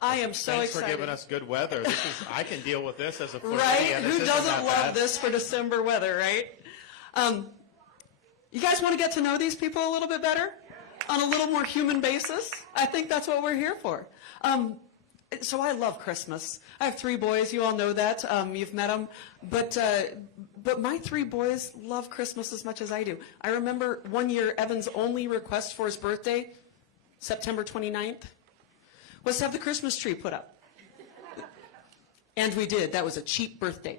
I am so Thanks excited. for giving us good weather. I can deal with this as a Floridian. Right? Who doesn't love this for December weather, right? You guys want to get to know these people a little bit better on a little more human basis? I think that's what we're here for. So I love Christmas. I have 3 boys. You all know that. You've met them. But my 3 boys love Christmas as much as I do. I remember one year Evan's only request for his birthday, September 29th, was to have the Christmas tree put up. And we did. That was a cheap birthday.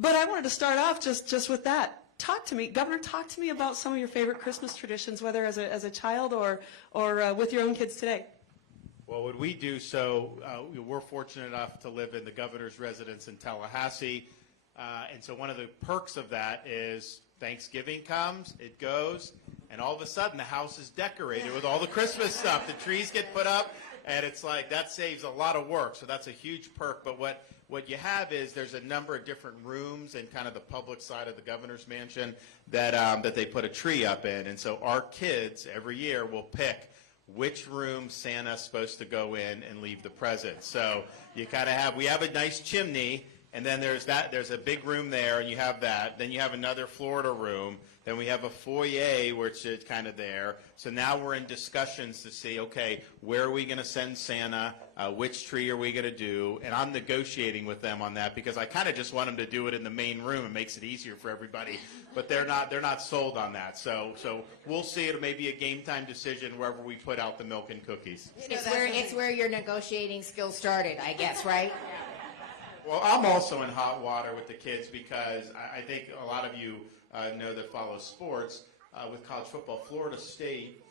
But I wanted to start off just with that. Talk to me, Governor, talk to me about some of your favorite Christmas traditions, whether as a child or with your own kids today. Well, what we do, we're fortunate enough to live in the governor's residence in Tallahassee. And so one of the perks of that is Thanksgiving comes, it goes, and all of a sudden the house is decorated with all the Christmas stuff. The trees get put up, and it's like that saves a lot of work. So that's a huge perk. But what you have is there's a number of different rooms in kind of the public side of the governor's mansion that they put a tree up in. And so our kids every year will pick which room Santa's supposed to go in and leave the presents. So you kind of we have a nice chimney, and then there's a big room there, and you have that. Then you have another Florida room. Then we have a foyer, which is kind of there. So now we're in discussions to see, okay, where are we going to send Santa? Which tree are we going to do? And I'm negotiating with them on that because I kind of just want them to do it in the main room. It makes it easier for everybody. But they're not sold on that. So we'll see. It may be a game time decision wherever we put out the milk and cookies. You know, it's where your negotiating skills started, I guess, right? Well, I'm also in hot water with the kids because I think a lot of you know that follow sports. With college football, Florida State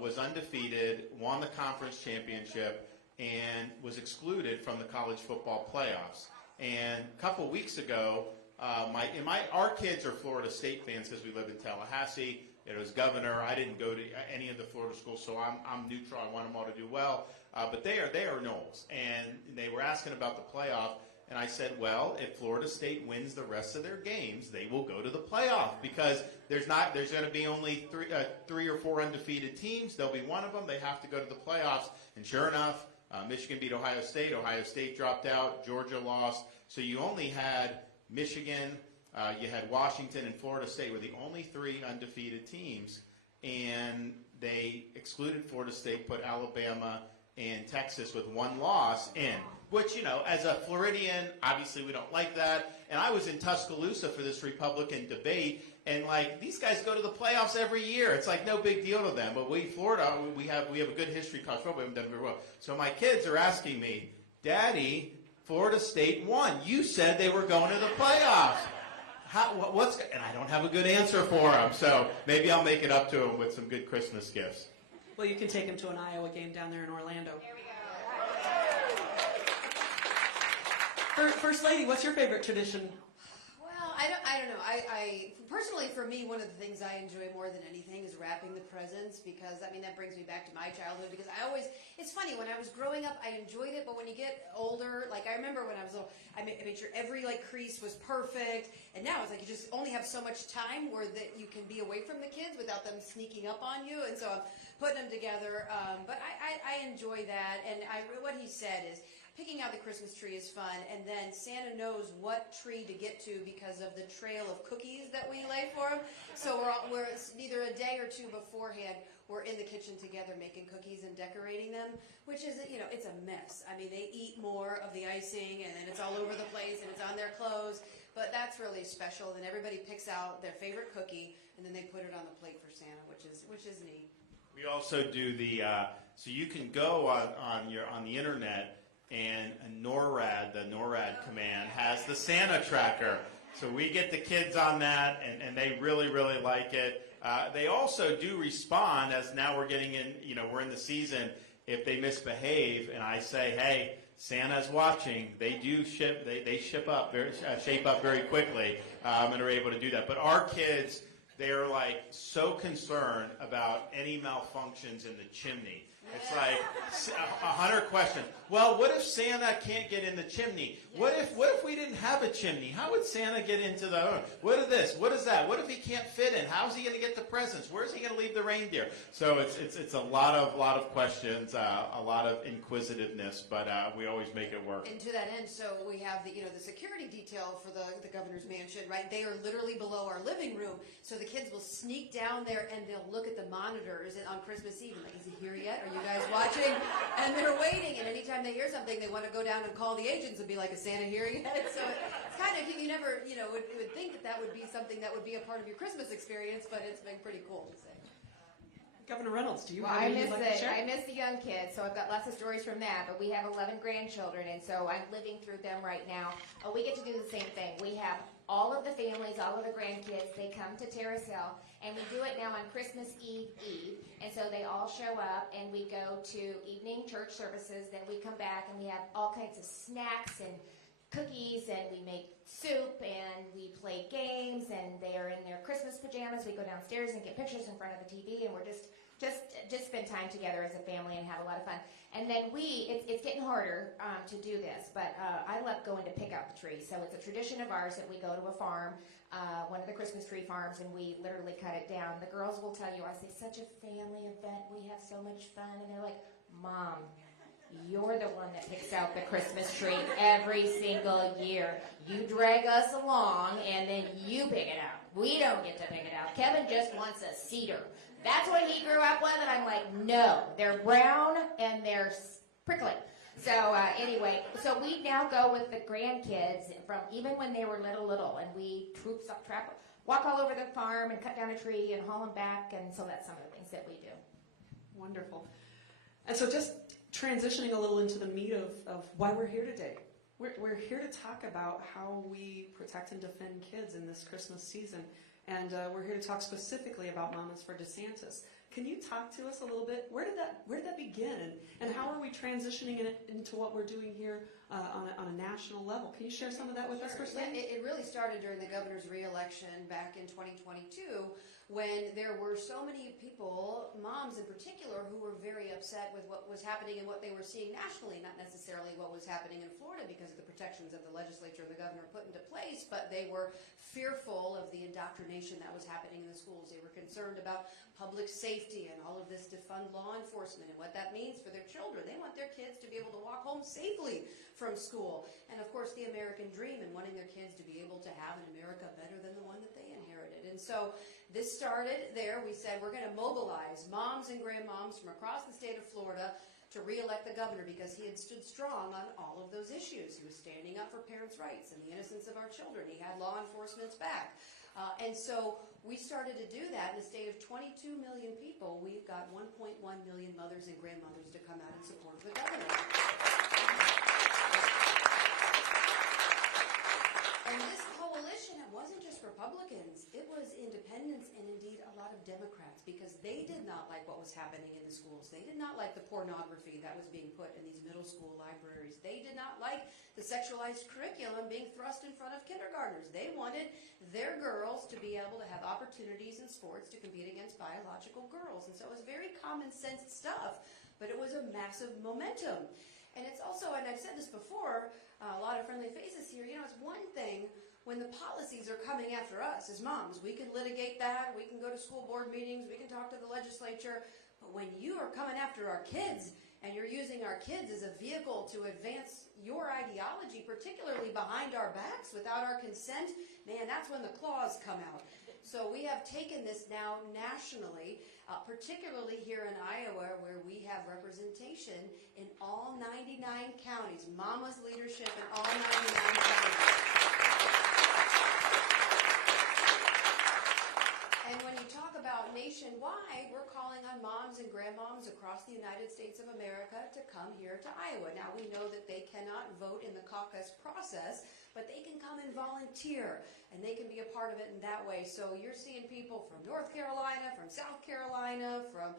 was undefeated, won the conference championship, and was excluded from the college football playoffs. And a couple weeks ago, our kids are Florida State fans because we live in Tallahassee. It was governor. I didn't go to any of the Florida schools, so I'm neutral. I want them all to do well. But they are Knowles, and they were asking about the playoff. And I said, well, if Florida State wins the rest of their games, they will go to the playoff because there's going to be only 3 or 4 undefeated teams. There'll be one of them. They have to go to the playoffs. And sure enough, Michigan beat Ohio State. Ohio State dropped out. Georgia lost. So you only had Michigan, you had Washington, and Florida State were the only 3 undefeated teams. And they excluded Florida State, put Alabama and Texas with 1 loss in. Which, as a Floridian, obviously we don't like that. And I was in Tuscaloosa for this Republican debate, and these guys go to the playoffs every year. It's like no big deal to them. But Florida, we have a good history of college football. We haven't done very well. So my kids are asking me, Daddy, Florida State won. You said they were going to the playoffs. And I don't have a good answer for them. So maybe I'll make it up to them with some good Christmas gifts. Well, you can take them to an Iowa game down there in Orlando. First Lady, what's your favorite tradition? Well, I don't know. I personally, for me, one of the things I enjoy more than anything is wrapping the presents because, that brings me back to my childhood because it's funny, when I was growing up, I enjoyed it, but when you get older, I remember when I was little, I made sure every, crease was perfect, and now it's like you just only have so much time where that you can be away from the kids without them sneaking up on you, and so I'm putting them together, but I enjoy that, and what he said is, picking out the Christmas tree is fun, and then Santa knows what tree to get to because of the trail of cookies that we lay for him. So we're either a day or 2 beforehand, we're in the kitchen together making cookies and decorating them, which is, it's a mess. They eat more of the icing, and then it's all over the place, and it's on their clothes. But that's really special. Then everybody picks out their favorite cookie, and then they put it on the plate for Santa, which is neat. We also do so you can go on the internet. And the NORAD command has the Santa tracker. So we get the kids on that, and they really, really like it. They also do respond as now we're getting in, we're in the season. If they misbehave and I say, hey, Santa's watching, they do shape up very quickly and are able to do that. But our kids, they are like so concerned about any malfunctions in the chimney. It's like 100 questions. Well, what if Santa can't get in the chimney? What if we didn't have a chimney? How would Santa get into the? What is this? What is that? What if he can't fit in? How's he going to get the presents? Where's he going to leave the reindeer? So it's a lot of questions, a lot of inquisitiveness, but we always make it work. And to that end, so we have the security detail for the governor's mansion, right? They are literally below our living room, so the kids will sneak down there and they'll look at the monitors on Christmas Eve and like, is he here yet? Are you guys watching? And they're waiting, and anytime they hear something, they want to go down and call the agents and be like, is Santa here yet? So it's kind of, you never, would think that would be something that would be a part of your Christmas experience, but it's been pretty cool to say. Governor Reynolds, do you Well, have anything you'd like to share? I miss the young kids, so I've got lots of stories from that. But we have 11 grandchildren, and so I'm living through them right now. We get to do the same thing. We have all of the families, all of the grandkids. They come to Terrace Hill, and we do it now on Christmas Eve. And so they all show up, and we go to evening church services. Then we come back, and we have all kinds of snacks and cookies, and we make soup, and we play games, and they are in their Christmas pajamas. We go downstairs and get pictures in front of the TV, and we're just spend time together as a family and have a lot of fun. And then it's getting harder to do this, but I love going to pick out the tree. So it's a tradition of ours that we go to a farm, one of the Christmas tree farms, and we literally cut it down. The girls will tell you, I say, such a family event. We have so much fun. And they're like, Mom, you're the one that picks out the Christmas tree every single year. You drag us along, and then you pick it out. We don't get to pick it out. Kevin just wants a cedar. That's what he grew up with, and I'm like, no. They're brown, and they're prickly. So anyway, so we now go with the grandkids from even when they were little, and we walk all over the farm and cut down a tree and haul them back, and so that's some of the things that we do. Wonderful. And so just transitioning a little into the meat of why we're here today. We're here to talk about how we protect and defend kids in this Christmas season. And we're here to talk specifically about Mamas for DeSantis. Can you talk to us a little bit? Where did that begin? And how are we transitioning it into what we're doing here on a national level? Can you share some of that with us, Christine? Yeah, it really started during the governor's re-election back in 2022 when there were so many people, moms in particular, who were very upset with what was happening and what they were seeing nationally, not necessarily what was happening in Florida because of the protections that the legislature and the governor put into place, but they were fearful of the indoctrination that was happening in the schools. They were concerned about public safety and all of this defund law enforcement and what that means for their children. They want their kids to be able to walk home safely from school. And of course the American dream and wanting their kids to be able to have an America better than the one that they inherited. And so this started there. We said we're going to mobilize moms and grandmoms from across the state of Florida to re-elect the governor because he had stood strong on all of those issues. He was standing up for parents' rights and the innocence of our children. He had law enforcement's back. And so we started to do that. In a state of 22 million people, we've got 1.1 million mothers and grandmothers to come out in support of the governor. And this coalition, it wasn't just Republicans, it was independents and indeed a lot of Democrats because they did not like what was happening in the schools. They did not like the pornography that was being put in these middle school libraries. They did not like the sexualized curriculum being thrust in front of kindergartners. They wanted their girls to be able to have opportunities in sports to compete against biological girls. And so it was very common sense stuff, but it was a massive momentum. And it's also, and I've said this before, a lot of friendly faces here, it's one thing when the policies are coming after us as moms. We can litigate that, we can go to school board meetings, we can talk to the legislature, but when you are coming after our kids and you're using our kids as a vehicle to advance your ideology, particularly behind our backs without our consent, man, that's when the claws come out. So we have taken this now nationally, particularly here in Iowa, where we have representation in all 99 counties, Mama's leadership in all 99 counties. And when you talk about nationwide, we're calling on moms and grandmoms across the United States of America to come here to Iowa. Now, we know that they cannot vote in the caucus process, but they can come and volunteer, and they can be a part of it in that way. So you're seeing people from North Carolina, from South Carolina, from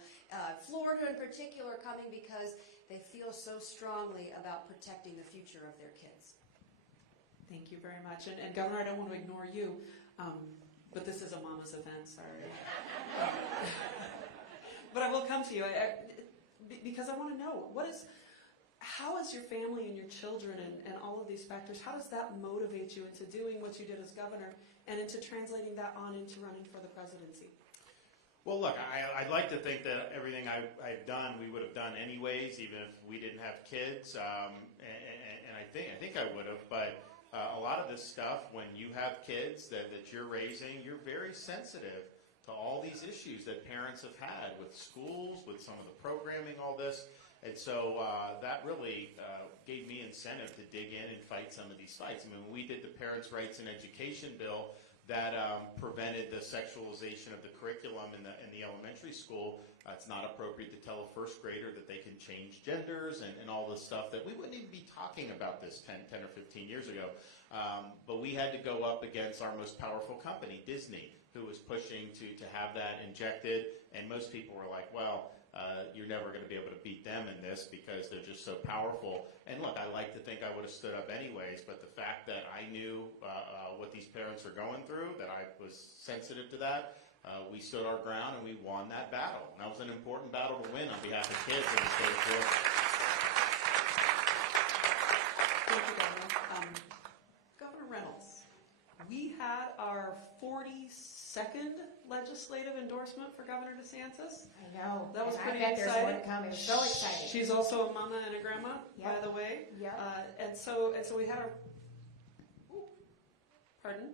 Florida in particular coming because they feel so strongly about protecting the future of their kids. Thank you very much. And Governor, I don't want to ignore you. but this is a mama's event, sorry. But I will come to you because I want to know, how is your family and your children and all of these factors, how does that motivate you into doing what you did as governor and into translating that on into running for the presidency? Well, look, I'd like to think that everything I've done, we would have done anyways, even if we didn't have kids. And I think I would have. But a lot of this stuff, when you have kids that you're raising, you're very sensitive to all these issues that parents have had with schools, with some of the programming, all this. And so that really gave me incentive to dig in and fight some of these fights. I mean, when we did the Parents' Rights in Education bill, that prevented the sexualization of the curriculum in the elementary school. It's not appropriate to tell a first grader that they can change genders and all this stuff that we wouldn't even be talking about this 10 or 15 years ago. But we had to go up against our most powerful company, Disney, who was pushing to have that injected. And most people were like, well, you're never going to be able to beat them in this because they're just so powerful. And look, I like to think I would have stood up anyways, but the fact that I knew what these parents are going through, that I was sensitive to that, we stood our ground and we won that battle. And that was an important battle to win on behalf of kids in the state of Florida. Thank you, Governor. Governor Reynolds, we had our 42nd legislative endorsement for Governor DeSantis. I know. That was and pretty I bet exciting. There's more to come. It was so exciting. She's also a mama and a grandma, by Yep. the way. Yep. And so we had our, pardon?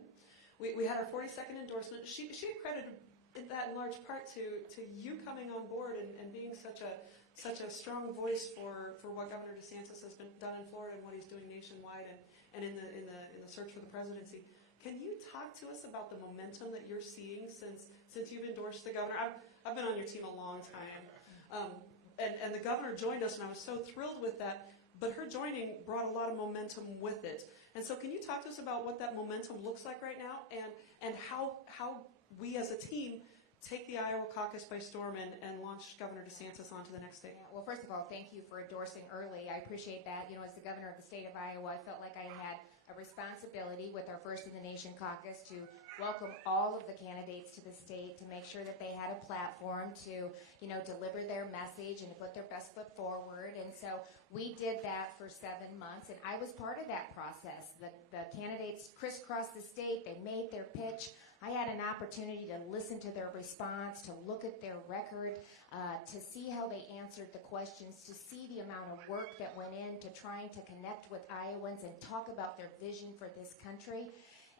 We had our 42nd endorsement. She accredited that in large part to you coming on board and being such a strong voice for what Governor DeSantis has been done in Florida and what he's doing nationwide and in the search for the presidency. Can you talk to us about the momentum that you're seeing since you've endorsed the governor? I've been on your team a long time, and the governor joined us, and I was so thrilled with that. But her joining brought a lot of momentum with it. And so, can you talk to us about what that momentum looks like right now, and how we as a team take the Iowa caucus by storm and launch Governor DeSantis onto the next stage? Yeah, well, first of all, thank you for endorsing early. I appreciate that. You know, as the governor of the state of Iowa, I felt like I had a responsibility with our First in the Nation caucus to welcome all of the candidates to the state, to make sure that they had a platform to, deliver their message and to put their best foot forward. And so we did that for 7 months, and I was part of that process. The candidates crisscrossed the state. They made their pitch. I had an opportunity to listen to their response, to look at their record, to see how they answered the questions, to see the amount of work that went into trying to connect with Iowans and talk about their vision for this country.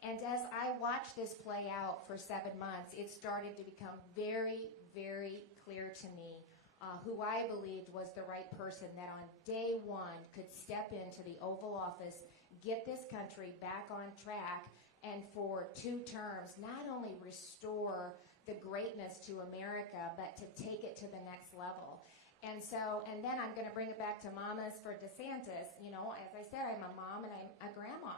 And as I watched this play out for 7 months, it started to become very, very clear to me who I believed was the right person that on day one could step into the Oval Office, get this country back on track, and for 2 terms, not only restore the greatness to America, but to take it to the next level. And then I'm going to bring it back to mamas for DeSantis. As I said, I'm a mom and I'm a grandma.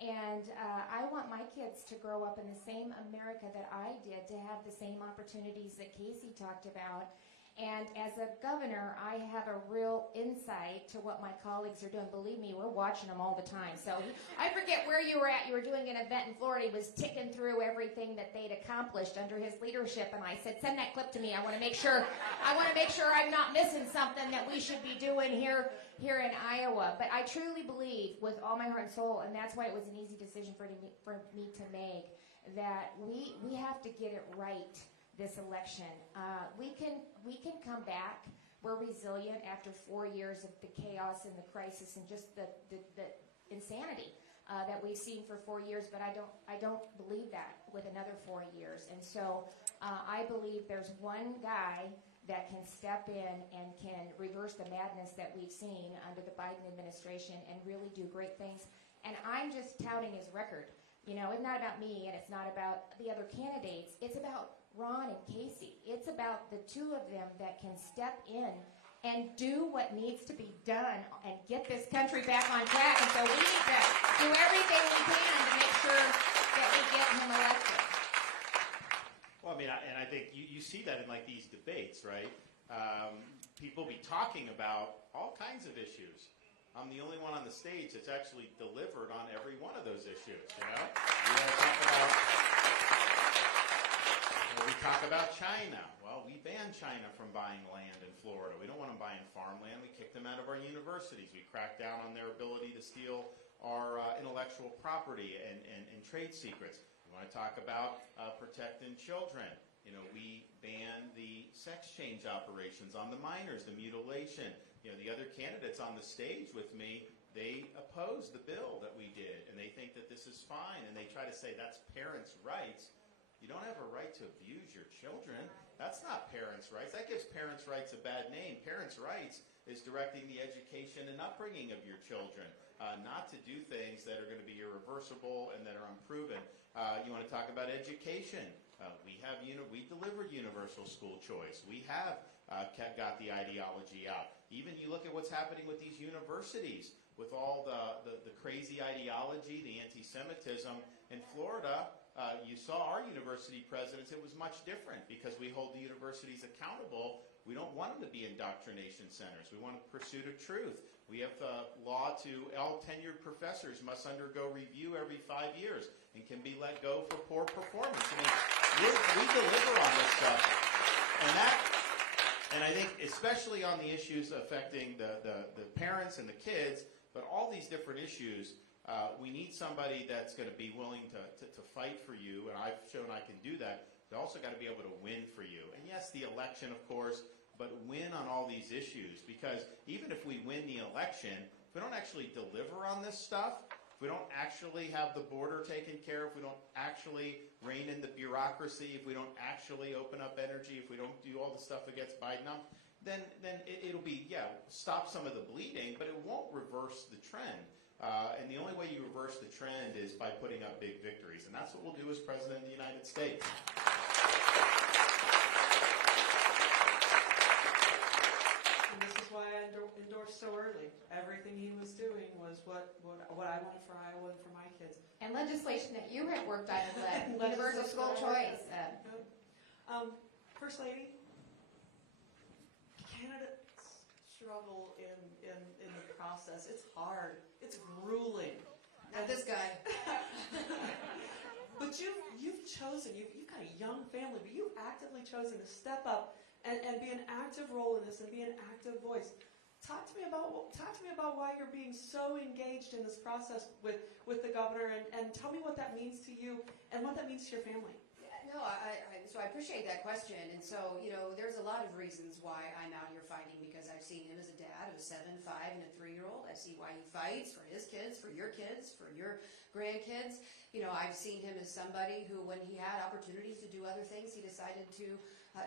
And I want my kids to grow up in the same America that I did, to have the same opportunities that Casey talked about. And as a governor, I have a real insight to what my colleagues are doing. Believe me, we're watching them all the time. So I forget where you were at. You were doing an event in Florida. He was ticking through everything that they'd accomplished under his leadership. And I said, send that clip to me. I want to make sure I'm not missing something that we should be doing here in Iowa. But I truly believe with all my heart and soul, and that's why it was an easy decision for me to make, that we have to get it right this election. We can come back. We're resilient after 4 years of the chaos and the crisis and just the insanity that we've seen for 4 years. But I don't believe that with another 4 years. And so I believe there's one guy that can step in and can reverse the madness that we've seen under the Biden administration and really do great things. And I'm just touting his record. It's not about me and it's not about the other candidates. It's about Ron and Casey. It's about the 2 of them that can step in and do what needs to be done and get this country back on track. And so we need to do everything we can to make sure that we get him elected. Well, I think you see that in these debates, right? People be talking about all kinds of issues. I'm the only one on the stage that's actually delivered on every one of those issues, We want to talk about We talk about China. Well, we banned China from buying land in Florida. We don't want them buying farmland. We kicked them out of our universities. We cracked down on their ability to steal our intellectual property and trade secrets. We want to talk about protecting children. You know, we banned the sex change operations on the minors, the mutilation. You know, the other candidates on the stage with me, they oppose the bill that we did, and they think that this is fine, and they try to say that's parents' rights. You don't have a right to abuse your children. That's not parents' rights. That gives parents' rights a bad name. Parents' rights is directing the education and upbringing of your children, not to do things that are going to be irreversible and that are unproven. You want to talk about education. We delivered universal school choice. We have got the ideology out. Even you look at what's happening with these universities, with all the crazy ideology, the anti-Semitism in Florida. You saw our university presidents, it was much different because we hold the universities accountable. We don't want them to be indoctrination centers. We want a pursuit of truth. We have law to all tenured professors must undergo review every 5 years and can be let go for poor performance. I mean, we deliver on this stuff. And I think especially on the issues affecting the parents and the kids, but all these different issues, we need somebody that's going to be willing to fight for you, and I've shown I can do that. They also got to be able to win for you. And yes, the election, of course, but win on all these issues, because even if we win the election, if we don't actually deliver on this stuff, if we don't actually have the border taken care of, if we don't actually rein in the bureaucracy, if we don't actually open up energy, if we don't do all the stuff against Biden, then it'll be, stop some of the bleeding, but it won't reverse the trend. And the only way you reverse the trend is by putting up big victories. And that's what we'll do as President of the United States. And this is why I endorsed so early. Everything he was doing was what I wanted for Iowa and for my kids. And legislation that you have worked on as well. Universal school choice. First Lady, candidates struggle in the process. It's hard. It's grueling. Not this guy. But you've chosen, you've got a young family, but you've actively chosen to step up and be an active role in this and be an active voice. Talk to me about why you're being so engaged in this process with the governor, and tell me what that means to you and what that means to your family. No, so I appreciate that question. And so, you know, there's a lot of reasons why I'm out here fighting, because I've seen him as a dad of a 7, 5, and a 3-year-old. I see why he fights for his kids, for your grandkids. You know, I've seen him as somebody who, when he had opportunities to do other things, he decided to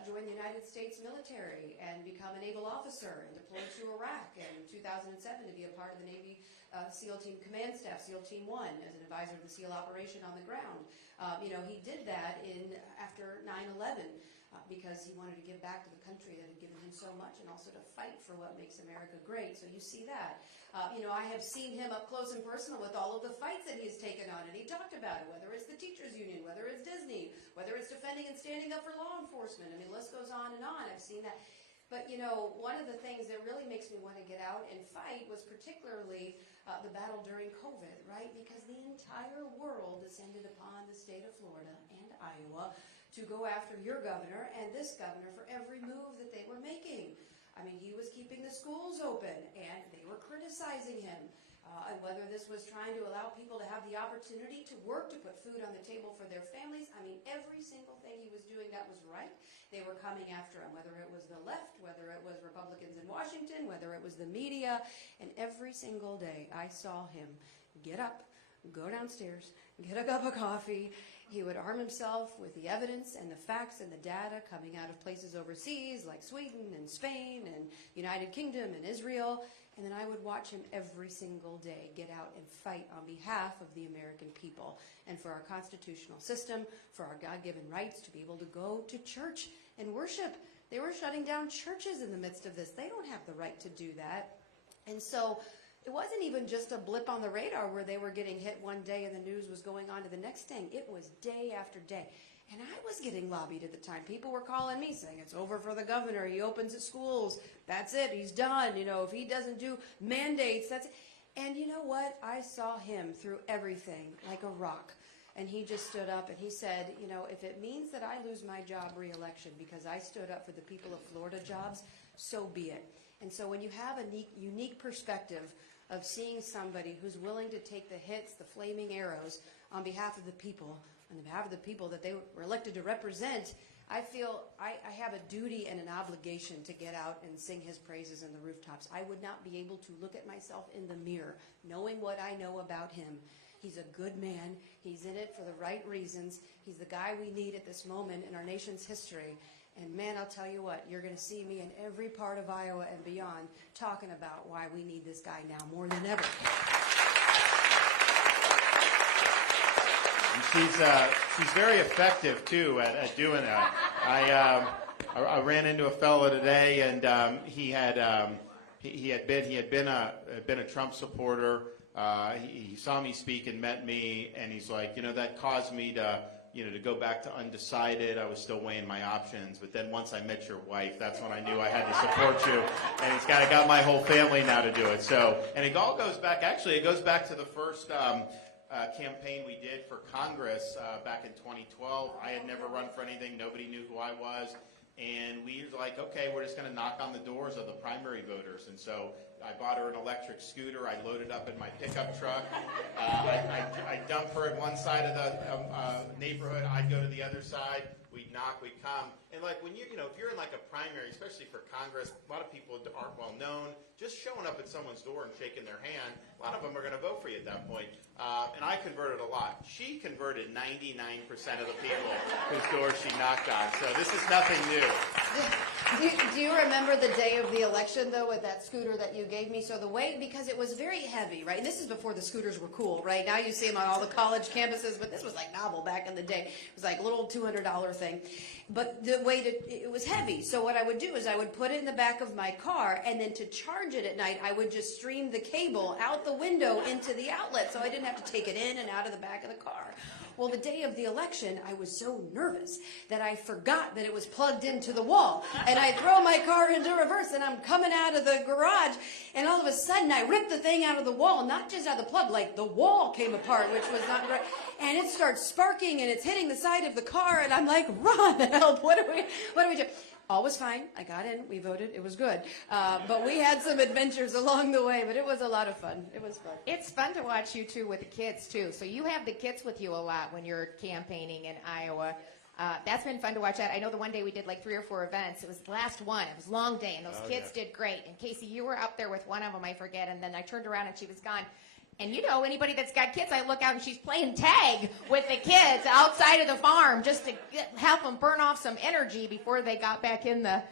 join the United States military and become a naval officer and deploy to Iraq, and in 2007 to be a part of the Navy SEAL Team Command Staff, SEAL Team 1, as an advisor to the SEAL operation on the ground. You know, he did that after 9/11 because he wanted to give back to the country that had given him so much, and also to fight for what makes America great. So you see that. You know, I have seen him up close and personal with all of the fights that he has taken on, and he talked about it, whether it's the teachers union, whether it's Disney, whether it's defending and standing up for law enforcement. I mean, the list goes on and on. I've seen that. But, you know, one of the things that really makes me want to get out and fight was particularly the battle during COVID, right? Because the entire world descended upon the state of Florida and Iowa to go after your governor and this governor for every move that they were making. I mean, he was keeping the schools open, and they were criticizing him. And whether this was trying to allow people to have the opportunity to work, to put food on the table for their families, I mean, every single thing he was doing that was right, they were coming after him, whether it was the left, whether it was Republicans in Washington, whether it was the media. And every single day I saw him get up, go downstairs, get a cup of coffee. He would arm himself with the evidence and the facts and the data coming out of places overseas like Sweden and Spain and United Kingdom and Israel. And then I would watch him every single day get out and fight on behalf of the American people and for our constitutional system, for our God-given rights to be able to go to church and worship. They were shutting down churches in the midst of this. They don't have the right to do that. And so it wasn't even just a blip on the radar where they were getting hit one day and the news was going on to the next thing. It was day after day. And I was getting lobbied at the time. People were calling me saying, it's over for the governor. He opens his schools. That's it. He's done. You know, if he doesn't do mandates, that's it. And you know what? I saw him through everything like a rock. And he just stood up and he said, you know, if it means that I lose my job re-election because I stood up for the people of Florida jobs, so be it. And so when you have a unique perspective of seeing somebody who's willing to take the hits, the flaming arrows, on behalf of the people, on behalf of the people that they were elected to represent, I feel I have a duty and an obligation to get out and sing his praises in the rooftops. I would not be able to look at myself in the mirror, knowing what I know about him. He's a good man. He's in it for the right reasons. He's the guy we need at this moment in our nation's history. And man, I'll tell you what, you're going to see me in every part of Iowa and beyond talking about why we need this guy now more than ever. And she's very effective too at doing that. I ran into a fellow today, and he had been a Trump supporter. He saw me speak and met me, and he's like, you know, that caused me to go back to undecided. I was still weighing my options, but then once I met your wife, that's when I knew I had to support you. And he's got my whole family now to do it. So, and it all goes back. Actually, it goes back to the first campaign we did for Congress back in 2012. I had never run for anything. Nobody knew who I was. And we were like, okay, we're just going to knock on the doors of the primary voters. And so I bought her an electric scooter. I loaded up in my pickup truck. I dump her at one side of the neighborhood. I'd go to the other side. We'd knock, we'd come. And like when if you're in like a primary, especially for Congress, a lot of people aren't well known. Just showing up at someone's door and shaking their hand, a lot of them are going to vote for you at that point. And I converted a lot. She converted 99% of the people whose doors she knocked on. So this is nothing new. Do you remember the day of the election, though, with that scooter that you gave me? So the way, because it was very heavy, right? And this is before the scooters were cool, right? Now you see them on all the college campuses, but this was like novel back in the day. It was like a little $200 thing. But the way it was heavy. So what I would do is I would put it in the back of my car, and then to charge it at night, I would just stream the cable out the window into the outlet, so I didn't have to take it in and out of the back of the car. Well, the day of the election, I was so nervous that I forgot that it was plugged into the wall. And I throw my car into reverse, and I'm coming out of the garage, and all of a sudden I ripped the thing out of the wall, not just out of the plug, like the wall came apart, which was not right. And it starts sparking, and it's hitting the side of the car, and I'm like, run, help, what do we do? All was fine. I got in. We voted. It was good. But we had some adventures along the way, but it was a lot of fun. It was fun. It's fun to watch you two with the kids, too. So you have the kids with you a lot when you're campaigning in Iowa. That's been fun to watch that. I know the one day we did like 3 or 4 events. It was the last one. It was a long day, and those kids did great. And Casey, you were up there with one of them, I forget, and then I turned around and she was gone. And you know, anybody that's got kids, I look out and she's playing tag with the kids outside of the farm just to help them burn off some energy before they got back in the...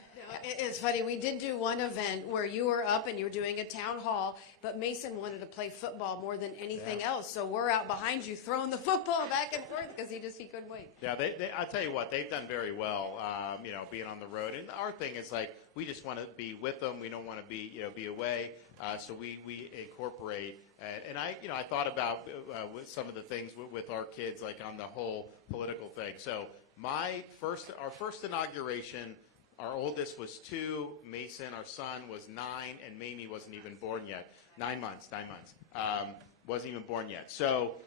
It's funny. We did do one event where you were up and you were doing a town hall, but Mason wanted to play football more than anything else. So we're out behind you throwing the football back and forth because he couldn't wait. Yeah, I'll tell you what, they've done very well, being on the road. And our thing is like, we just want to be with them. We don't want to be away. So we incorporate. And I thought about with some of the things with our kids, like on the whole political thing. So our first inauguration, our oldest was 2, Mason, our son, was 9, and Mamie wasn't even born yet. 9 months. Wasn't even born yet. So,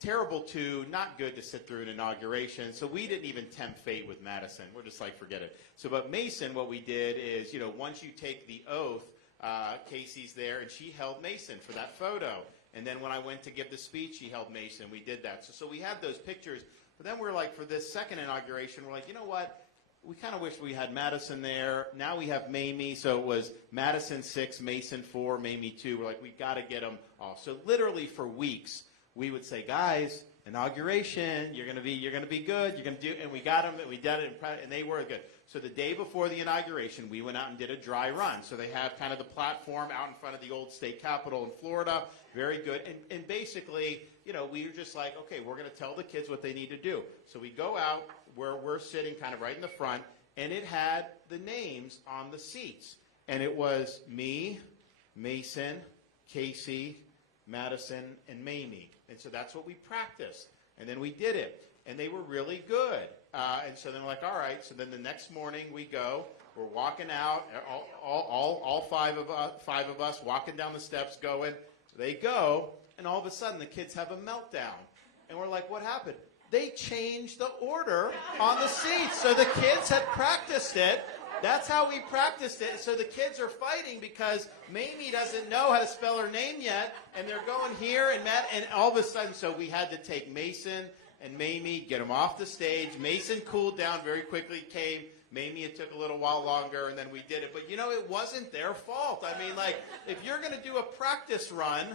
terrible to, not good to sit through an inauguration. So we didn't even tempt fate with Madison. We're just like, forget it. So, but Mason, what we did is, once you take the oath, Casey's there, and she held Mason for that photo. And then when I went to give the speech, she held Mason. We did that. So we had those pictures. But then we're like, for this second inauguration, we're like, you know what? We kind of wish we had Madison there. Now we have Mamie, so it was Madison 6, Mason 4, Mamie 2. We're like, we got to get them off. So literally for weeks, we would say, guys, inauguration, you're going to be good, you're going to do, and we got them, and we did it, and they were good. So the day before the inauguration, we went out and did a dry run. So they have kind of the platform out in front of the old state capitol in Florida, very good. And basically, we were just like, okay, we're going to tell the kids what they need to do. So we go out where we're sitting kind of right in the front, and it had the names on the seats. And it was me, Mason, Casey, Madison, and Mamie. And so that's what we practiced. And then we did it. And they were really good. And so then we're like, all right. So then the next morning we go. We're walking out, all 5 of us walking down the steps going. They go, and all of a sudden the kids have a meltdown. And we're like, what happened? They changed the order on the seats. So the kids had practiced it. That's how we practiced it. So the kids are fighting because Mamie doesn't know how to spell her name yet, and they're going here and Matt, and all of a sudden, so we had to take Mason and Mamie, get them off the stage. Mason cooled down very quickly, came. Mamie, it took a little while longer, and then we did it. But, you know, it wasn't their fault. I mean, like, if you're going to do a practice run,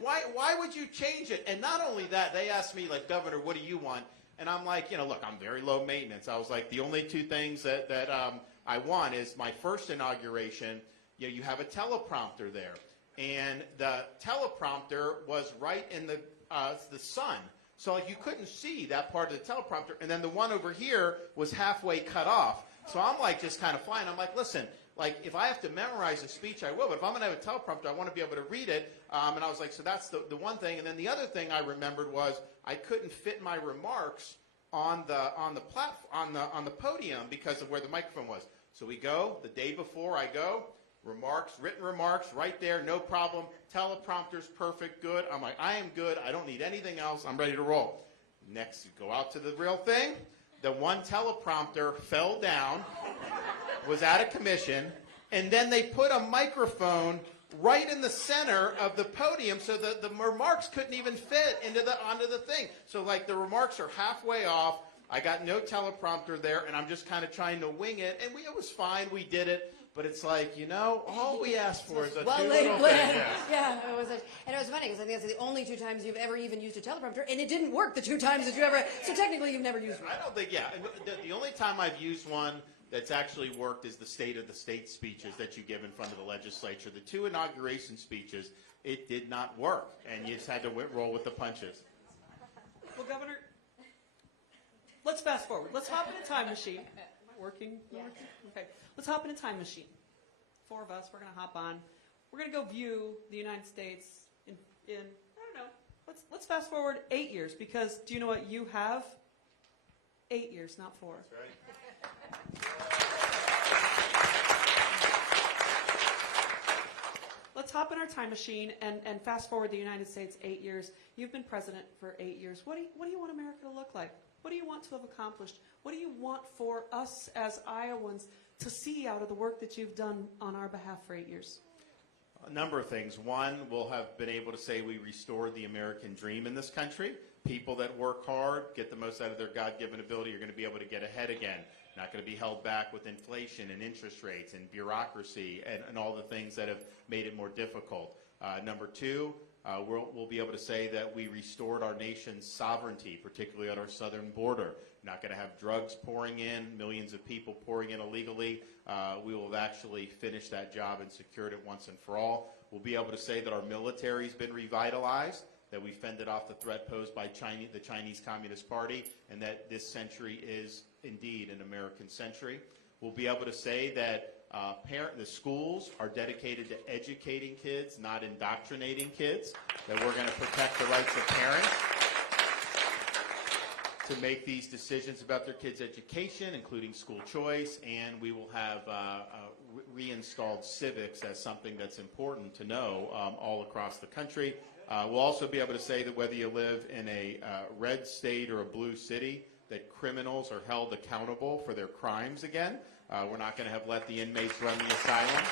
why would you change it? And not only that, they asked me, like, Governor, what do you want? And I'm like, you know, look, I'm very low maintenance. I was like, the only two things that I want is my first inauguration, you know, you have a teleprompter there. And the teleprompter was right in the sun. So like you couldn't see that part of the teleprompter. And then the one over here was halfway cut off. So I'm like just kind of flying. I'm like, listen, like if I have to memorize a speech, I will. But if I'm going to have a teleprompter, I want to be able to read it. And I was like, so that's the one thing. And then the other thing I remembered was I couldn't fit my remarks on the podium because of where the microphone was. So we go, the day before I go, written remarks right there, no problem. Teleprompter's perfect, good. I'm like, I am good. I don't need anything else. I'm ready to roll. Next, you go out to the real thing. The one teleprompter fell down, was out of commission, and then they put a microphone right in the center of the podium so that the remarks couldn't even fit onto the thing. So like the remarks are halfway off. I got no teleprompter there, and I'm just kind of trying to wing it. And it was fine. We did it. But it's like, you know, all we asked for is a well two laid little plan. thing. Yeah, it was. And it was funny because I think that's the only two times you've ever even used a teleprompter, and it didn't work the two times that you ever. So technically, you've never used one. I don't think. Yeah, the only time I've used one that's actually worked is the State of the State speeches that you give in front of the legislature. The two inauguration speeches, it did not work, and you just had to roll with the punches. Well, Governor, let's fast forward. Let's hop in a time machine. Am I working? Yeah. Okay. Let's hop in a time machine. Four of us, we're going to hop on. We're going to go view the United States in I don't know, let's fast forward 8 years, because do you know what you have? 8 years, not 4. That's right. Let's hop in our time machine and fast forward the United States 8 years. You've been president for 8 years. What do you want America to look like? What do you want to have accomplished? What do you want for us as Iowans to see out of the work that you've done on our behalf for 8 years? A number of things. One, we'll have been able to say we restored the American dream in this country. People that work hard, get the most out of their God-given ability, are going to be able to get ahead again. Not going to be held back with inflation and interest rates and bureaucracy and all the things that have made it more difficult. Number two, we'll be able to say that we restored our nation's sovereignty, particularly at our southern border. Not going to have drugs pouring in, millions of people pouring in illegally. We will have actually finished that job and secured it once and for all. We'll be able to say that our military's been revitalized, that we fended off the threat posed by the Chinese Communist Party, and that this century is indeed an American century. We'll be able to say that the schools are dedicated to educating kids, not indoctrinating kids, that we're going to protect the rights of parents to make these decisions about their kids' education, including school choice, and we will have reinstalled civics as something that's important to know all across the country. We'll also be able to say that whether you live in a red state or a blue city, that criminals are held accountable for their crimes again. We're not going to have let the inmates run the asylum,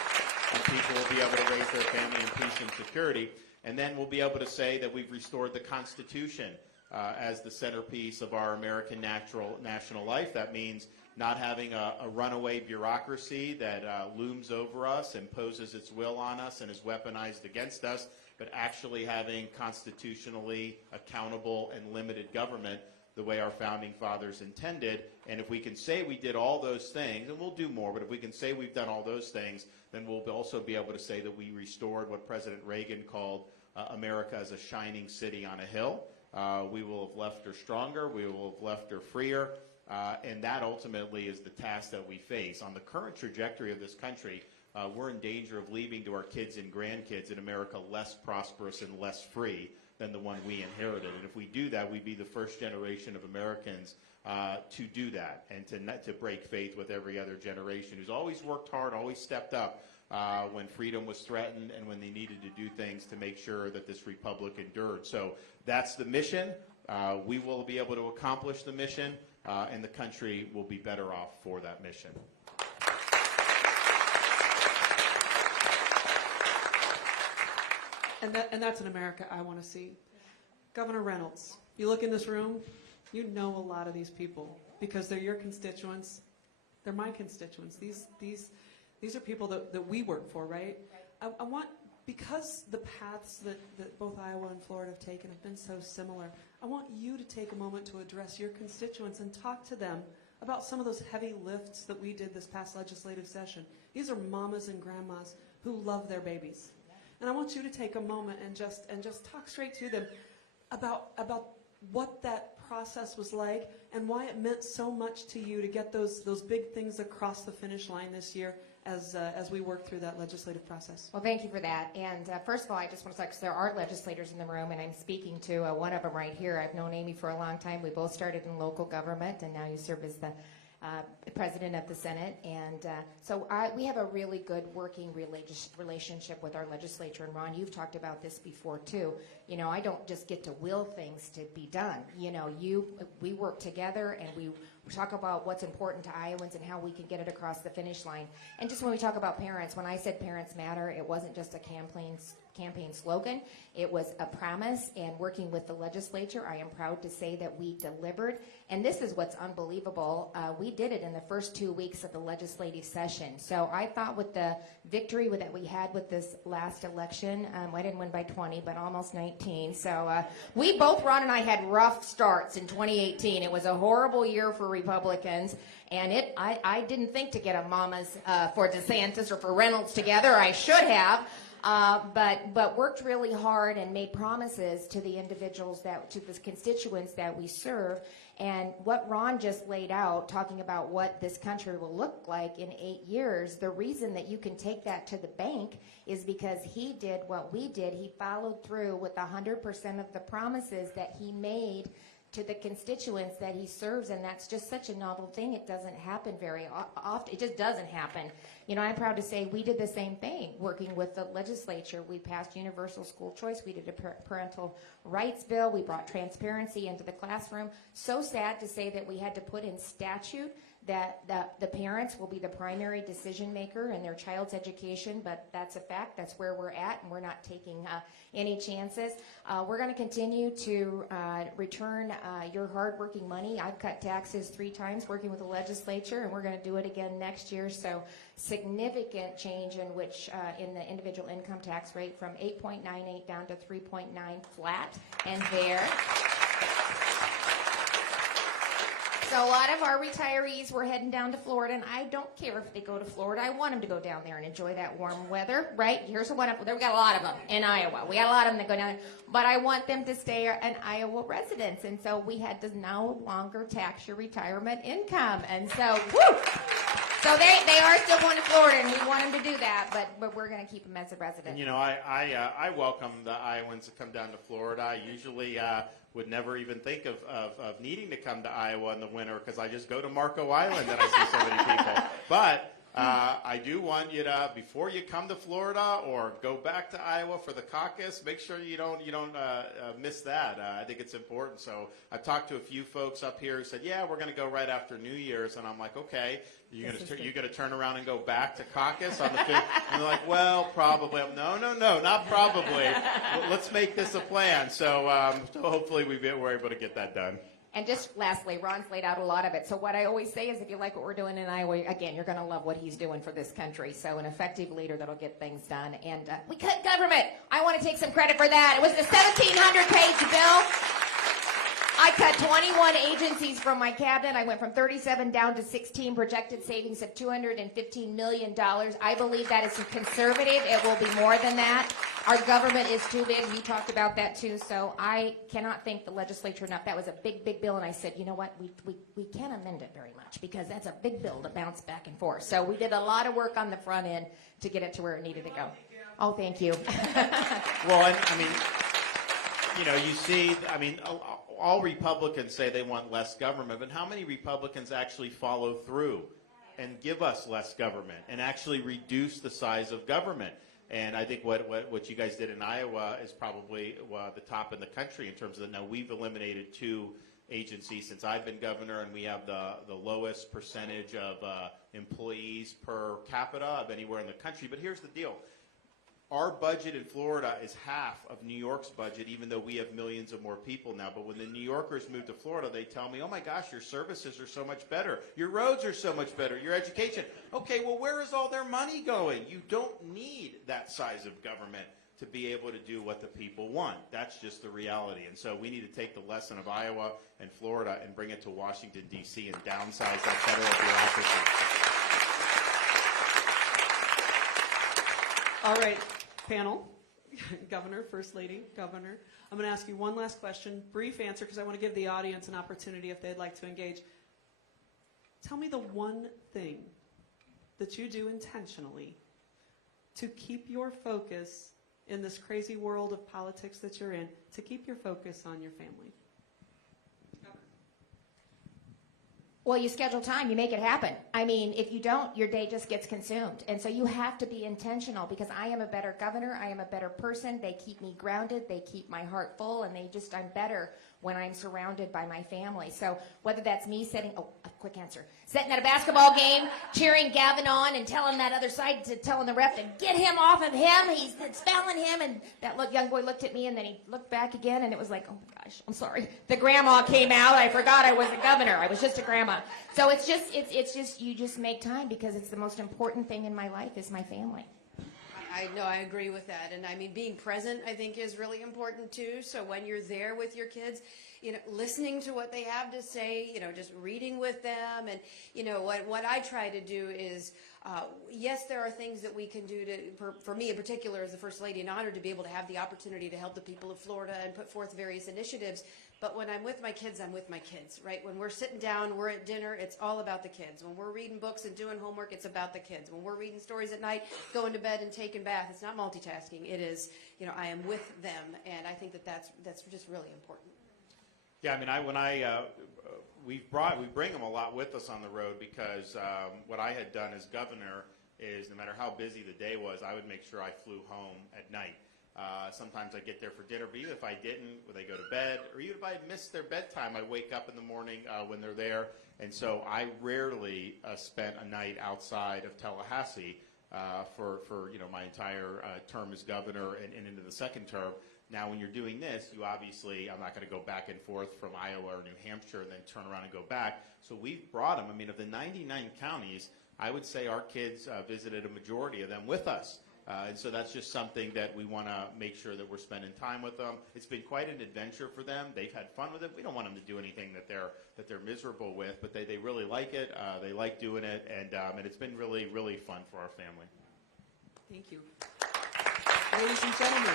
and people will be able to raise their family in peace and security. And then we'll be able to say that we've restored the Constitution as the centerpiece of our American national life. That means not having a runaway bureaucracy that looms over us, imposes its will on us, and is weaponized against us, but actually having constitutionally accountable and limited government the way our founding fathers intended. And if we can say we did all those things, and we'll do more, but if we can say we've done all those things, then we'll also be able to say that we restored what President Reagan called America as a shining city on a hill. We will have left her stronger. We will have left her freer. And that ultimately is the task that we face. On the current trajectory of this country, we're in danger of leaving to our kids and grandkids in America less prosperous and less free than the one we inherited. And if we do that, we'd be the first generation of Americans to do that and to break faith with every other generation who's always worked hard, always stepped up when freedom was threatened and when they needed to do things to make sure that this republic endured. So that's the mission. we will be able to accomplish the mission, and the country will be better off for that mission. And that's an America I want to see. Governor Reynolds, you look in this room, you know a lot of these people because they're your constituents. They're my constituents. These are people that we work for, right? I want, because the paths that both Iowa and Florida have taken have been so similar, I want you to take a moment to address your constituents and talk to them about some of those heavy lifts that we did this past legislative session. These are mamas and grandmas who love their babies. And I want you to take a moment and just talk straight to them about what that process was like and why it meant so much to you to get those big things across the finish line this year as we work through that legislative process. Well, thank you for that. And first of all, I just want to say, because there are legislators in the room, and I'm speaking to one of them right here. I've known Amy for a long time. We both started in local government, and now you serve as the president of the Senate, and so we have a really good working relationship with our legislature. And Ron, you've talked about this before too. You know, I don't just get to will things to be done. You know, we work together and we talk about what's important to Iowans and how we can get it across the finish line. And just when we talk about parents, when I said parents matter, it wasn't just a campaign slogan. It was a promise, and working with the legislature, I am proud to say that we delivered. And this is what's unbelievable. We did it in the first 2 weeks of the legislative session. So I thought with the victory that we had with this last election, I didn't win by 20, but almost 19. So we both, Ron and I, had rough starts in 2018. It was a horrible year for Republicans. And I didn't think to get a mamas for DeSantis or for Reynolds together. I should have. But worked really hard and made promises to the individuals, to the constituents that we serve. And what Ron just laid out, talking about what this country will look like in 8 years, the reason that you can take that to the bank is because he did what we did. He followed through with 100% of the promises that he made to the constituents that he serves, and that's just such a novel thing. It doesn't happen very often. It just doesn't happen. You know, I'm proud to say we did the same thing working with the legislature. We passed universal school choice. We did a parental rights bill. We brought transparency into the classroom. So sad to say that we had to put in statute that the parents will be the primary decision maker in their child's education, but that's a fact. That's where we're at, and we're not taking any chances. We're going to continue to return your hardworking money. I've cut taxes 3 times working with the legislature, and we're going to do it again next year. So significant change in in the individual income tax rate from 8.98 down to 3.9 flat and fair. So a lot of our retirees were heading down to Florida, and I don't care if they go to Florida. I want them to go down there and enjoy that warm weather, right? Here's one of them. We got a lot of them in Iowa. We got a lot of them that go down there. But I want them to stay an Iowa residents, and so we had to no longer tax your retirement income. And so, woo! So they are still going to Florida, and we want them to do that, but we're going to keep them as a resident. And, you know, I welcome the Iowans to come down to Florida. I usually would never even think of needing to come to Iowa in the winter because I just go to Marco Island and I see so many people. But I do want you to, before you come to Florida or go back to Iowa for the caucus, make sure you don't miss that. I think it's important. So I've talked to a few folks up here who said, yeah, we're going to go right after New Year's. And I'm like, okay, you're going to turn around and go back to caucus on the 5th? And they're like, well, probably. No, not probably. Let's make this a plan. So hopefully we're able to get that done. And just lastly, Ron's laid out a lot of it. So what I always say is if you like what we're doing in Iowa, again, you're going to love what he's doing for this country. So an effective leader that'll get things done. And we cut government. I want to take some credit for that. It was the 1,700-page bill. I cut 21 agencies from my cabinet. I went from 37 down to 16, projected savings of $215 million. I believe that is conservative. It will be more than that. Our government is too big. You talked about that too. So I cannot thank the legislature enough. That was a big, big bill. And I said, you know what? We can't amend it very much because that's a big bill to bounce back and forth. So we did a lot of work on the front end to get it to where it needed to go. Oh, thank you. Well, I mean, you know, you see, I mean, all Republicans say they want less government, but how many Republicans actually follow through and give us less government and actually reduce the size of government? And I think what you guys did in Iowa is probably the top in the country in terms of now we've eliminated 2 agencies since I've been governor, and we have the lowest percentage of employees per capita of anywhere in the country. But here's the deal. Our budget in Florida is half of New York's budget, even though we have millions of more people now. But when the New Yorkers move to Florida, they tell me, oh my gosh, your services are so much better. Your roads are so much better. Your education. Okay, well, where is all their money going? You don't need that size of government to be able to do what the people want. That's just the reality. And so we need to take the lesson of Iowa and Florida and bring it to Washington, D.C. and downsize that federal bureaucracy. All right, panel, Governor, First Lady, Governor. I'm going to ask you one last question, brief answer, because I want to give the audience an opportunity if they'd like to engage. Tell me the one thing that you do intentionally to keep your focus in this crazy world of politics that you're in, to keep your focus on your family. Well, you schedule time, you make it happen. I mean, if you don't, your day just gets consumed. And so you have to be intentional, because I am a better governor, I am a better person. They keep me grounded, they keep my heart full, and I'm better when I'm surrounded by my family. So whether that's me sitting at a basketball game, cheering Gavin on and telling that other side, telling the ref to get him off of him, it's fouling him, and that young boy looked at me and then he looked back again and it was like, oh my gosh, I'm sorry. The grandma came out, I forgot I was a governor, I was just a grandma. So it's just, you just make time, because it's the most important thing in my life is my family. I know, I agree with that. And I mean, being present, I think, is really important too. So when you're there with your kids, listening to what they have to say, just reading with them. And, what I try to do is, yes, there are things that we can do for me in particular as the First Lady, an honor to be able to have the opportunity to help the people of Florida and put forth various initiatives. But when I'm with my kids, I'm with my kids, right? When we're sitting down, we're at dinner, it's all about the kids. When we're reading books and doing homework, it's about the kids. When we're reading stories at night, going to bed and taking bath, it's not multitasking. It is, I am with them, and I think that's just really important. Yeah, I mean, we bring them a lot with us on the road, because what I had done as governor is no matter how busy the day was, I would make sure I flew home at night. Sometimes I get there for dinner, but even if I didn't, when they go to bed, or even if I missed their bedtime, I wake up in the morning when they're there. And so I rarely spent a night outside of Tallahassee for my entire term as governor and into the second term. Now, when you're doing this, you obviously, I'm not going to go back and forth from Iowa or New Hampshire and then turn around and go back. So we've brought them. I mean, of the 99 counties, I would say our kids visited a majority of them with us. And so that's just something that we want to make sure that we're spending time with them. It's been quite an adventure for them. They've had fun with it. We don't want them to do anything that they're miserable with, but they really like it. They like doing it, and it's been really, really fun for our family. Thank you. Ladies and gentlemen,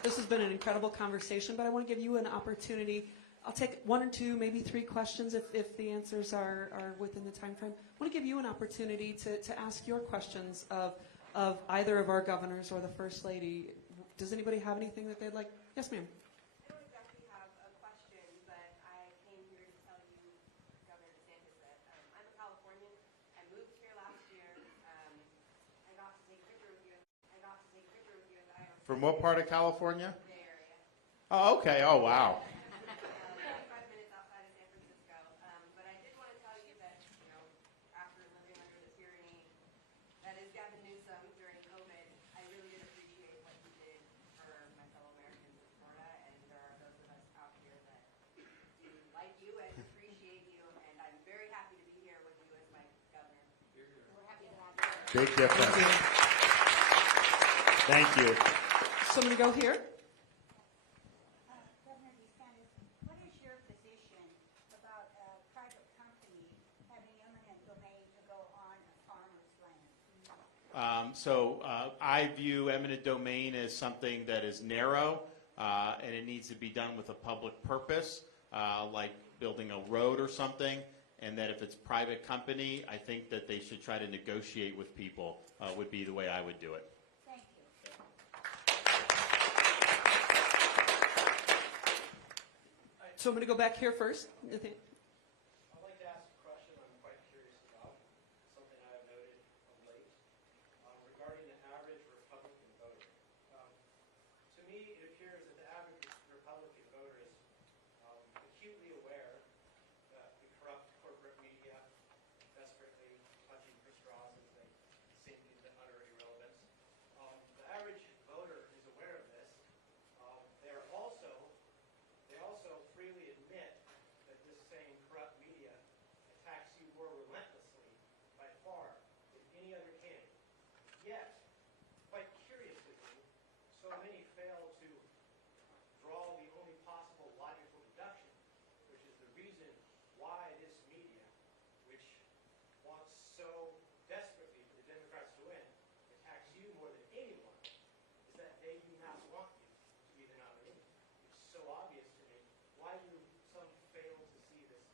this has been an incredible conversation, but I want to give you an opportunity. I'll take 1 or 2, maybe 3 questions if the answers are within the time frame. I want to give you an opportunity to ask your questions of either of our governors or the First Lady. Does anybody have anything that they'd like? Yes, ma'am. I don't exactly have a question, but I came here to tell you, Governor DeSantis, that I'm a Californian. I moved here last year. I got to take a picture with you. From what part of California? Bay Area. Oh, okay. Oh, wow. 5 minutes outside of San Francisco. But I did want to tell you that, after living under the tyranny that is Gavin Newsom during COVID, I really did appreciate what he did for my fellow Americans in Florida. And there are those of us out here that do like you and appreciate you. And I'm very happy to be here with you as my governor. We're happy to have you. Big difference. Thank you. So I'm going to go here. Governor DeSantis, what is your position about a private company having eminent domain to go on a farmer's land? I view eminent domain as something that is narrow, and it needs to be done with a public purpose, like building a road or something, and that if it's private company, I think that they should try to negotiate with people, would be the way I would do it. Thank you. So I'm going to go back here first. Nathan- I'd like to ask a question I'm quite curious about, something I have noted of late. me, it appears that the average Republican voter is acutely aware that the corrupt corporate media desperately clutching for straws as they sink into utter irrelevance. The average voter is aware of this. They also freely admit that this same corrupt media attacks you more relentlessly by far than any other candidate. Yet, quite curiously, so many fail to draw the only possible logical deduction, which is the reason why this media, which wants so desperately for the Democrats to win, attacks you more than anyone, is that they do not want you to be the nominee. It's so obvious to me. Why do some fail to see this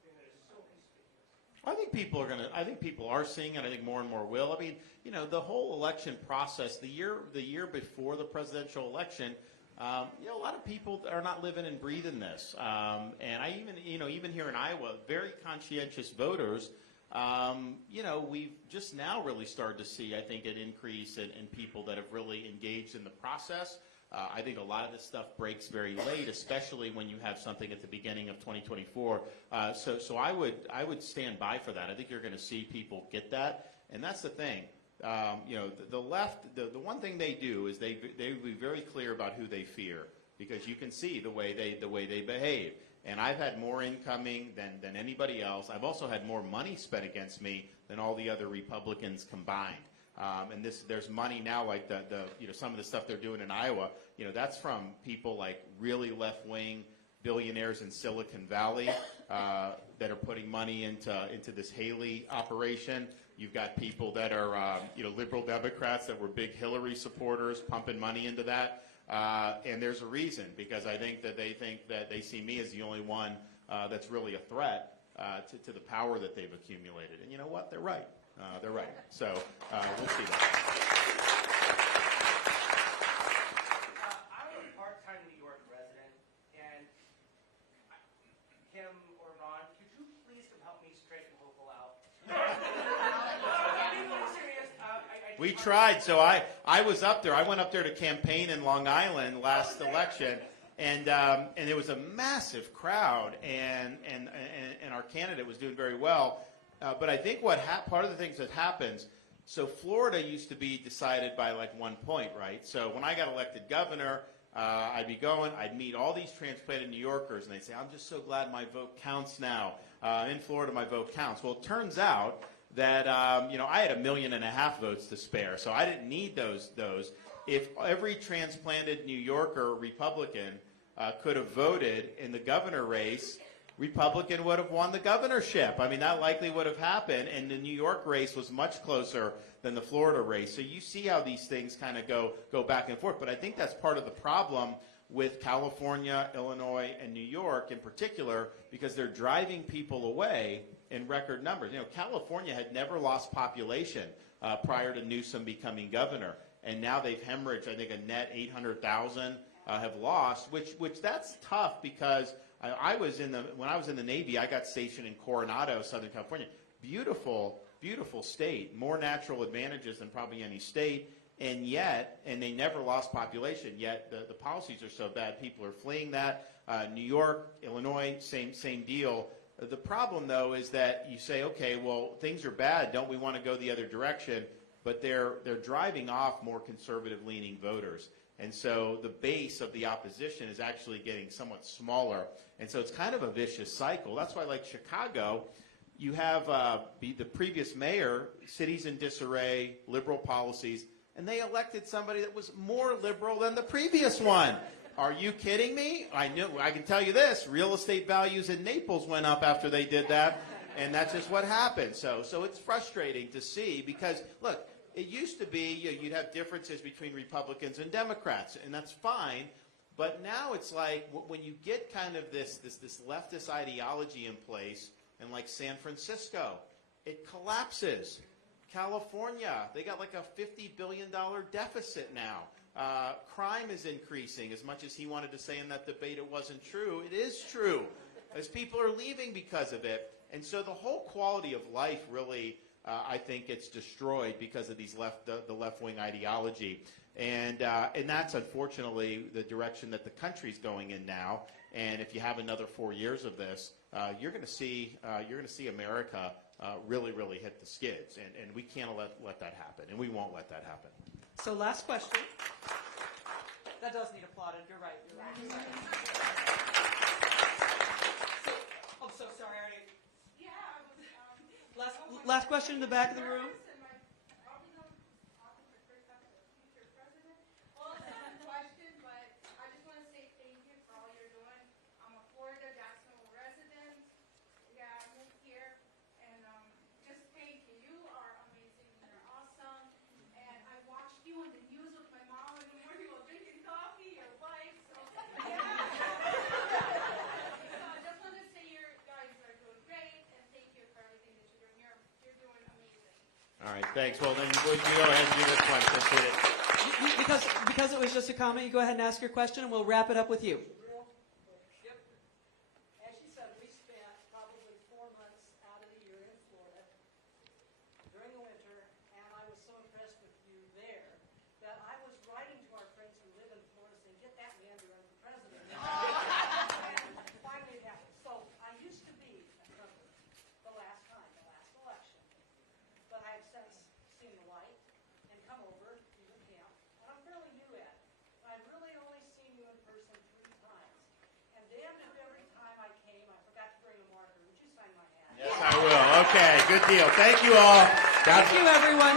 thing that is so conspicuous? I think people are going to. I think people are seeing it. I think more and more will. I mean, you know, the whole election process, the year before the presidential election, you know, a lot of people are not living and breathing this. And I even here in Iowa, very conscientious voters. You know, we've just now really started to see, I think, an increase in people that have really engaged in the process. I think a lot of this stuff breaks very late, especially when you have something at the beginning of 2024. So I would stand by for that. I think you're going to see people get that, and that's the thing. You know, the left. The one thing they do is they be very clear about who they fear, because you can see the way they behave. And I've had more incoming than anybody else. I've also had more money spent against me than all the other Republicans combined. And there's money now, like the you know, some of the stuff they're doing in Iowa. You know, that's from people like really left-wing billionaires in Silicon Valley that are putting money into this Haley operation. You've got people that are you know, liberal Democrats that were big Hillary supporters pumping money into that. And there's a reason, because I think that they see me as the only one that's really a threat to the power that they've accumulated. And you know what? They're right. They're right. So we'll see that. I'm a part-time New York resident, and Kim or Ron, could you please come help me straighten Hochul out? I'm being serious. We tried. So I was up there. I went up there to campaign in Long Island last election, and it was a massive crowd, and our candidate was doing very well. But I think part of the things that happens, so Florida used to be decided by like 1 point, right? So when I got elected governor, I'd meet all these transplanted New Yorkers, and they'd say, I'm just so glad my vote counts now. In Florida, my vote counts. Well, it turns out that you know, I had 1.5 million votes to spare, so I didn't need those. If every transplanted New Yorker Republican could have voted in the governor race, Republican would have won the governorship. I mean, that likely would have happened, and the New York race was much closer than the Florida race. So you see how these things kind of go back and forth. But I think that's part of the problem with California, Illinois, and New York in particular, because they're driving people away in record numbers. You know, California had never lost population prior to Newsom becoming governor, and now they've hemorrhaged, I think, a net 800,000 have lost, which that's tough, because when I was in the Navy, I got stationed in Coronado, Southern California. Beautiful, beautiful state, more natural advantages than probably any state, and they never lost population, yet the policies are so bad, people are fleeing that. New York, Illinois, same deal. The problem, though, is that you say, okay, well, things are bad, don't we want to go the other direction? But they're driving off more conservative-leaning voters. And so the base of the opposition is actually getting somewhat smaller. And so it's kind of a vicious cycle. That's why, like Chicago, you have the previous mayor, cities in disarray, liberal policies, and they elected somebody that was more liberal than the previous one. Are you kidding me? I can tell you this, real estate values in Naples went up after they did that, and that's just what happened. So it's frustrating to see, because, look, it used to be you'd have differences between Republicans and Democrats, and that's fine. But now it's like when you get kind of this leftist ideology in place, and like San Francisco, it collapses. California, they got like a $50 billion deficit now. Crime is increasing. As much as he wanted to say in that debate it wasn't true, it is true, as people are leaving because of it. And so the whole quality of life really I think it's destroyed because of these the left-wing ideology. And that's unfortunately the direction that the country's going in now. And if you have another 4 years of this, you're going to see America really, really hit the skids. And we can't let that happen, and we won't let that happen. So last question. That does need applauded. You're right. You're right. I'm so sorry. I already. Yeah, I was, Last question in the back of the room. Well, it's not a question, but I just want to say thank you for all you're doing. I'm a Florida Jacksonville resident. Yeah, I moved here, and just thank you. You are amazing. You're awesome. And I watched you on the news with my mom in the morning while drinking coffee, your wife. So, yeah. So I just want to say you guys are doing great, and thank you for everything that you're doing. You're doing amazing. All right, thanks. Well, then you go ahead and do this one. Appreciate it. Because it was just a comment, you go ahead and ask your question, and we'll wrap it up with you. Real quick. Yep. As she said, we spent probably 4 months out of the year in Florida during the winter, and I was so impressed with you there that I was writing to our friends who live in Florida saying, get that man to run for president. And finally it happened. So I used to be a Trumper the last election, but I have since seen the light and come over to your camp. And I'm fairly new at it. I've really only seen you in person 3 times. And damn if every time I came, I forgot to bring a marker. Would you sign my hat? Yes, I will. Okay, good deal. Thank you all. Thank you, everyone.